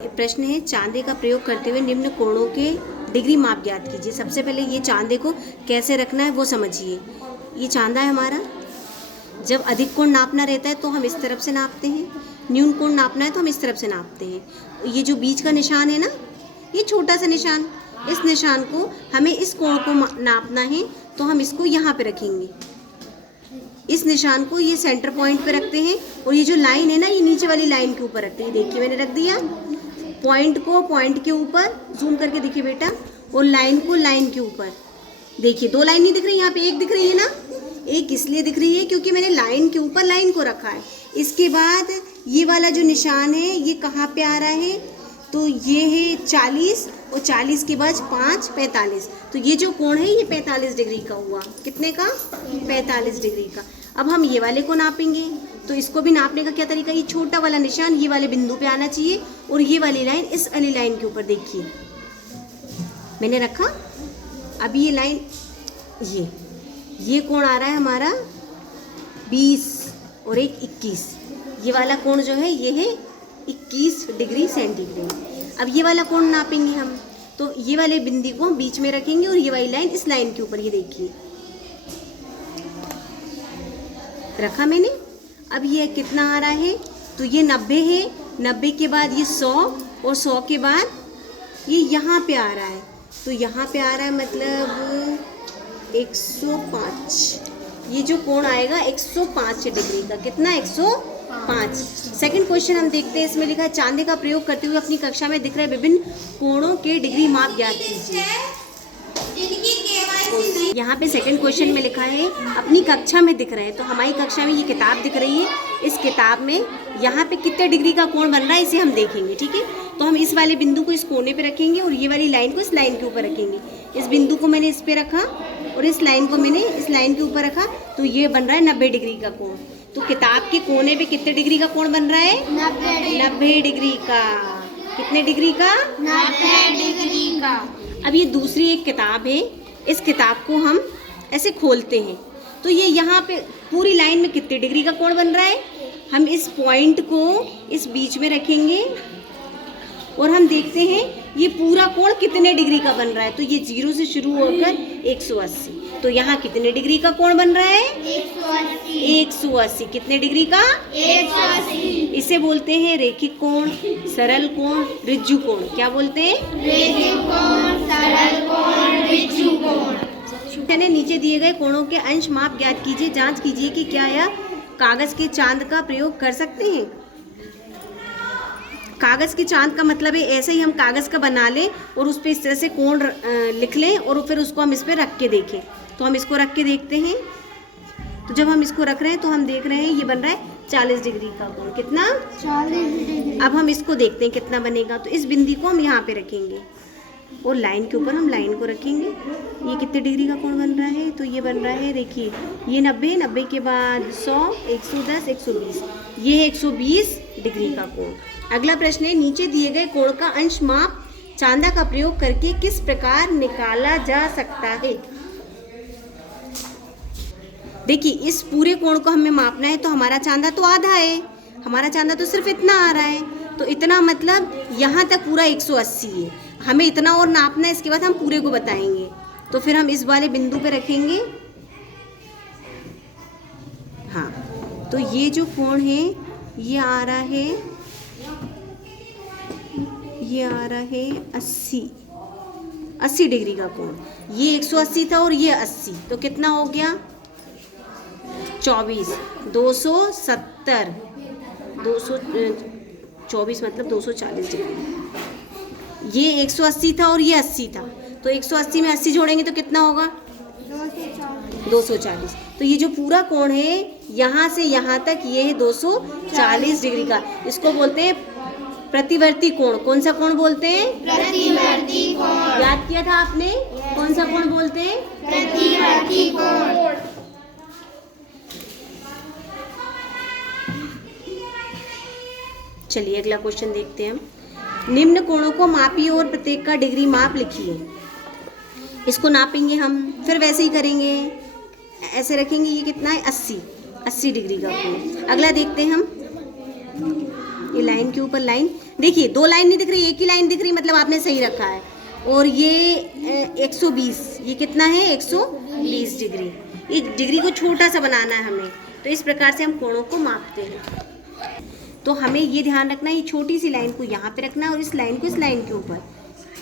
प्रश्न है चांदे का प्रयोग करते हुए निम्न कोणों के डिग्री माप ज्ञात कीजिए। सबसे पहले ये चांदे को कैसे रखना है वो समझिए। ये चांदा है हमारा। जब अधिक कोण नापना रहता है तो हम इस तरफ से नापते हैं, न्यून कोण नापना है तो हम इस तरफ से नापते हैं। ये जो बीच का निशान है ना, ये छोटा सा निशान, इस निशान को हमें इस कोण को नापना है तो हम इसको यहाँ पे रखेंगे। इस निशान को ये सेंटर पॉइंट पे रखते हैं और ये जो लाइन है ना, ये नीचे वाली लाइन के ऊपर रखते हैं। देखिए मैंने रख दिया पॉइंट को पॉइंट के ऊपर, जूम करके देखिए बेटा, और लाइन को लाइन के ऊपर। देखिए दो लाइन नहीं दिख रही, यहाँ पे एक दिख रही है ना। एक इसलिए दिख रही है क्योंकि मैंने लाइन के ऊपर लाइन को रखा है। इसके बाद ये वाला जो निशान है ये कहाँ पे आ रहा है, तो ये है 40 और 40 के बाद 5 45। तो ये जो कोण है ये 45 डिग्री का हुआ। कितने का? 45 डिग्री का। अब हम ये वाले को नापेंगे तो इसको भी नापने का क्या तरीका, ये छोटा वाला निशान ये वाले बिंदु पे आना चाहिए और ये वाली लाइन इस वाली लाइन के ऊपर। देखिए मैंने रखा। अभी ये लाइन ये कोण आ रहा है हमारा 20 और एक 21। ये वाला कोण जो है ये है 21 डिग्री सेंटीग्रेड। अब ये वाला कोण नापेंगे हम, तो ये वाले बिंदु को बीच में रखेंगे और ये वाली लाइन इस लाइन के ऊपर। ये देखिए रखा मैंने। अब ये कितना आ रहा है, तो ये 90 है। 90 के बाद ये 100 और 100 के बाद ये यहाँ पे आ रहा है। तो यहाँ पे आ रहा है मतलब 105। ये जो कोण आएगा 105 डिग्री का। कितना? 105। सेकंड क्वेश्चन हम देखते हैं। इसमें लिखा है चांदे का प्रयोग करते हुए अपनी कक्षा में दिख रहे विभिन्न कोणों के डिग्री माप ज्ञात कीजिए। यहाँ पे सेकंड क्वेश्चन में लिखा है अपनी कक्षा में दिख रहे हैं। तो हमारी कक्षा में ये किताब दिख रही है। इस किताब में यहाँ पे कितने डिग्री का कोण बन रहा है इसे हम देखेंगे। ठीक है, तो हम इस वाले बिंदु को इस कोने पे रखेंगे और ये वाली लाइन को इस लाइन के ऊपर रखेंगे। इस बिंदु को मैंने इस पे रखा और इस लाइन को मैंने इस लाइन के ऊपर रखा, तो ये बन रहा है 90 डिग्री का कोण। तो किताब के कोने पे कितने डिग्री का कोण बन रहा है? 90 डिग्री का। कितने डिग्री का? 90 डिग्री का। अब ये दूसरी एक किताब है। इस किताब को हम ऐसे खोलते हैं तो ये यहाँ पे पूरी लाइन में कितने डिग्री का कोण बन रहा है। हम इस पॉइंट को इस बीच में रखेंगे और हम देखते हैं ये पूरा कोण कितने डिग्री का बन रहा है। तो ये 0 से शुरू होकर 180। तो यहाँ कितने डिग्री का कोण बन रहा है? 180। कितने डिग्री का? 180। इसे बोलते हैं रेखिक कोण, सरल कोण, ऋजु कोण। क्या बोलते हैं? रेखिक कोण, सरल कोण, ऋजु कोण। नीचे दिए गए कोणों के अंश माप ज्ञात कीजिए। जांच कीजिए कि क्या यह कागज के चांद का प्रयोग कर सकते हैं। कागज़ के चांद का मतलब है ऐसे ही हम कागज़ का बना लें और उस पर इस तरह से कोण लिख लें और फिर उसको हम इस पर रख के देखें। तो हम इसको रख के देखते हैं। तो जब हम इसको रख रहे हैं तो हम देख रहे हैं ये बन रहा है 40 डिग्री का कोण। कितना? 40 डिग्री। अब हम इसको देखते हैं कितना बनेगा। तो इस बिंदु को हम यहाँ पे रखेंगे और लाइन के ऊपर हम लाइन को रखेंगे। ये कितने डिग्री का कोण बन रहा है? तो ये बन रहा है, देखिए ये 90 के बाद 100 110 120। ये है 120 डिग्री का कोण। अगला प्रश्न है नीचे दिए गए कोण का अंश माप चांदा का प्रयोग करके किस प्रकार निकाला जा सकता है। देखिए इस पूरे कोण को हमें मापना है तो हमारा चांदा तो आधा है, हमारा चांदा तो सिर्फ इतना आ रहा है। तो इतना मतलब यहाँ तक पूरा 180 है। हमें इतना और नापना है, इसके बाद हम पूरे को बताएंगे। तो फिर हम इस वाले बिंदु पे रखेंगे। हाँ, तो ये जो कोण है ये आ रहा है, ये आ रहा है 80 डिग्री का कोण। ये 180 था और ये 80, तो कितना हो गया? 24 270 224 मतलब 240 डिग्री। ये 180 था और ये 80 था, तो 180 में 80 जोड़ेंगे तो कितना होगा? 240। तो ये जो पूरा कोण है यहाँ से यहाँ तक ये है 240 डिग्री का। इसको बोलते हैं प्रतिवर्ती कोण। कौन सा कोण बोलते हैं? प्रतिवर्ती कोण। याद किया था आपने? कौन सा कोण बोलते हैं? प्रतिवर्ती कोण। चलिए अगला क्वेश्चन देखते हैं हम। निम्न कोणों को मापिए और प्रत्येक का डिग्री माप लिखिए। इसको नापेंगे हम, फिर वैसे ही करेंगे, ऐसे रखेंगे। ये कितना है? 80 डिग्री का कोण। अगला देखते हैं हम। ये लाइन के ऊपर लाइन, देखिए 2 लाइन नहीं दिख रही, एक ही लाइन दिख रही, मतलब आपने सही रखा है। और ये 120, ये कितना है 120 डिग्री। ये डिग्री को छोटा सा बनाना है हमें, तो इस प्रकार से हम कोणों को मापते हैं। तो हमें ये ध्यान रखना है, ये छोटी सी लाइन को यहाँ पे रखना है और इस लाइन को इस लाइन के ऊपर।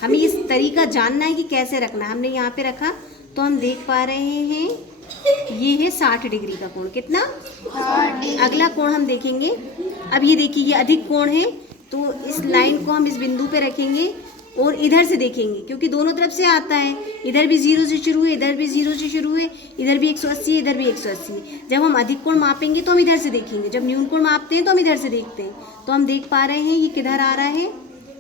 हमें इस तरीका जानना है कि कैसे रखना है। हमने यहाँ पे रखा तो हम देख पा रहे हैं ये है 60 डिग्री का कोण। कितना? अगला कोण हम देखेंगे। अब ये देखिए ये अधिक कोण है, तो इस लाइन को हम इस बिंदु पे रखेंगे और इधर से देखेंगे, क्योंकि दोनों तरफ से आता है। इधर भी 0 से शुरू है, इधर भी 0 से शुरू है, इधर भी 180 है, इधर भी 180 है। जब हम अधिक कोण मापेंगे तो हम इधर से देखेंगे, जब न्यून कोण मापते हैं तो हम इधर से देखते हैं। तो हम देख पा रहे हैं ये किधर आ रहा है,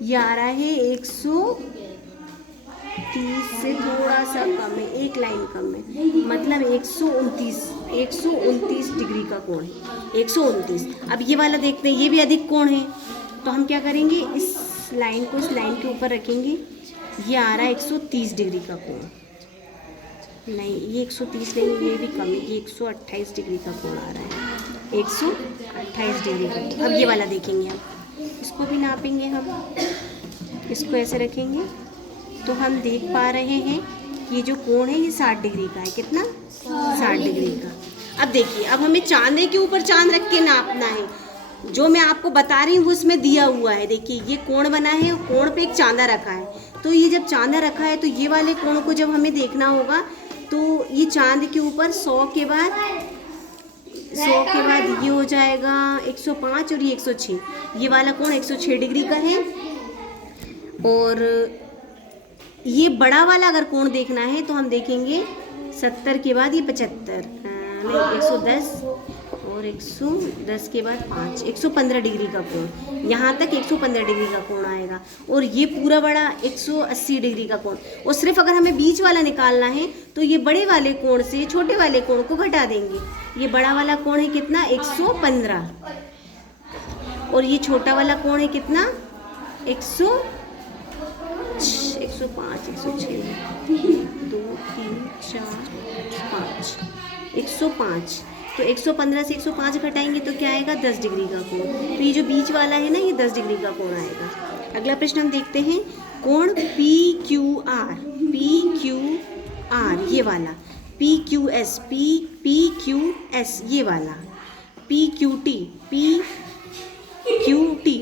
ये आ रहा है 130 से थोड़ा सा कम है, एक लाइन कम है, मतलब 129 डिग्री का कोण है, 129। अब ये वाला देखते हैं, ये भी अधिक कोण है, तो हम क्या करेंगे, इस लाइन को इस लाइन के ऊपर रखेंगे। ये आ रहा है 130 डिग्री का कोण। नहीं, ये 130 नहीं, ये भी कम है, ये 128 डिग्री का कोण आ रहा है, 128 डिग्री का। अब ये वाला देखेंगे हम, इसको भी नापेंगे हम, इसको ऐसे रखेंगे तो हम देख पा रहे हैं ये जो कोण है ये 60 डिग्री का है। कितना? 60 डिग्री का। अब देखिए, अब हमें चांदे के ऊपर चांद रख के नापना है। जो मैं आपको बता रही हूँ वो इसमें दिया हुआ है। देखिए ये कोण बना है और कोण पे एक चांदा रखा है। तो ये जब चांदा रखा है तो ये वाले कोण को जब हमें देखना होगा तो ये चांद के ऊपर 100 के बाद ये हो जाएगा 105 और ये 106। ये वाला कोण 106 डिग्री का है। और ये बड़ा वाला अगर कोण देखना है तो हम देखेंगे 70 के बाद ये 75, नहीं 110 और 110 के बाद 5, 115 डिग्री का कोण। यहाँ तक 115 डिग्री का कोण आएगा। और ये पूरा बड़ा 180 डिग्री का कोण। और सिर्फ अगर हमें बीच वाला निकालना है तो ये बड़े वाले कोण से छोटे वाले कोण को घटा देंगे। ये बड़ा वाला कोण है कितना? 115। और ये छोटा वाला कोण है कितना? 105, 106, 2, 3, 4, 5, 105। तो 115 से 105 घटाएंगे तो क्या आएगा? 10 डिग्री का कोण। तो ये जो बीच वाला है ना, ये 10 डिग्री का कोण आएगा। अगला प्रश्न हम देखते हैं, कोण PQR, ये वाला, PQS, PQS ये वाला, PQT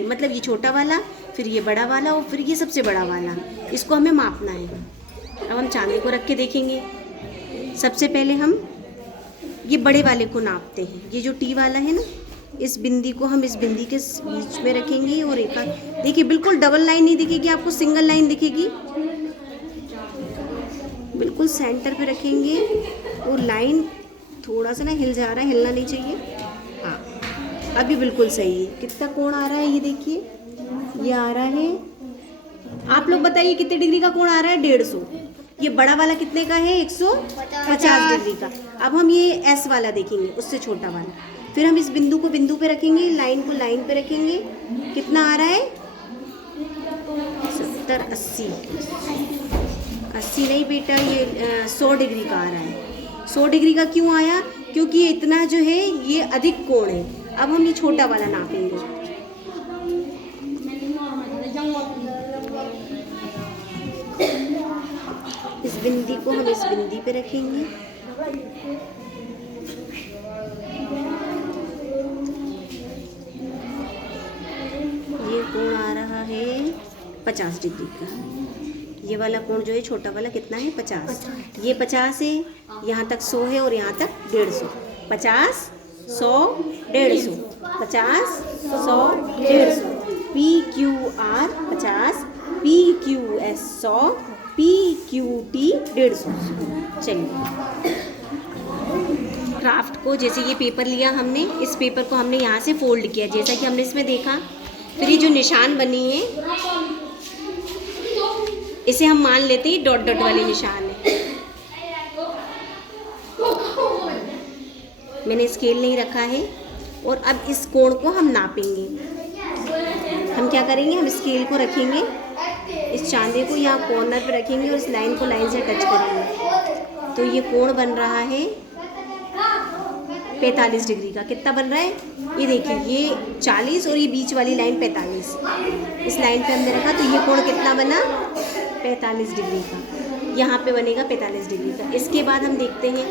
मतलब ये छोटा वाला, फिर ये बड़ा वाला और फिर ये सबसे बड़ा वाला। इसको हमें मापना है। अब हम चांदे को रख के देखेंगे। सबसे पहले हम ये बड़े वाले को नापते हैं। ये जो T वाला है ना, इस बिंदी को हम इस बिंदी के बीच में रखेंगे और एक देखिए बिल्कुल डबल लाइन नहीं दिखेगी आपको, सिंगल लाइन दिखेगी। बिल्कुल सेंटर पे रखेंगे और लाइन थोड़ा सा ना हिल जा रहा है, हिलना नहीं चाहिए। हाँ, अभी बिल्कुल सही है। कितना कोण आ रहा है ये देखिए, ये आ रहा है, आप लोग बताइए कितने डिग्री का कोण आ रहा है? 150। ये बड़ा वाला कितने का है? 150 डिग्री का। अब हम ये S वाला देखेंगे, उससे छोटा वाला। फिर हम इस बिंदु को बिंदु पे रखेंगे, लाइन को लाइन पे रखेंगे। कितना आ रहा है? 70, 80 नहीं बेटा, ये 100 डिग्री का आ रहा है। 100 डिग्री का क्यों आया? क्योंकि ये इतना जो है ये अधिक कोण है। अब हम ये छोटा वाला नापेंगे। इस बिंदी को हम इस बिंदी पे रखेंगे। ये कोण आ रहा है 50 डिग्री का। ये वाला कोण जो है छोटा वाला कितना है? 50। ये 50 है, यहाँ तक 100 है और यहाँ तक 150। 50, 100, 150, 50, 100, 150। PQR 50, PQS 100, PQT 150। चलिए, क्राफ्ट को जैसे ये पेपर लिया हमने, इस पेपर को हमने यहाँ से फोल्ड किया जैसा कि हमने इसमें देखा। फिर ये जो निशान बनी है इसे हम मान लेते हैं डॉट डॉट वाले निशान है। मैंने स्केल नहीं रखा है। और अब इस कोण को हम नापेंगे। हम क्या करेंगे, हम स्केल को रखेंगे, इस चांदे को यहाँ कॉर्नर पे रखेंगे और इस लाइन को लाइन से टच करेंगे। तो ये कोण बन रहा है 45 डिग्री का। कितना बन रहा है, ये देखिए, ये 40 और ये बीच वाली लाइन 45, इस लाइन पे हमने रखा तो ये कोण कितना बना, 45 डिग्री का। यहाँ पे बनेगा 45 डिग्री का। इसके बाद हम देखते हैं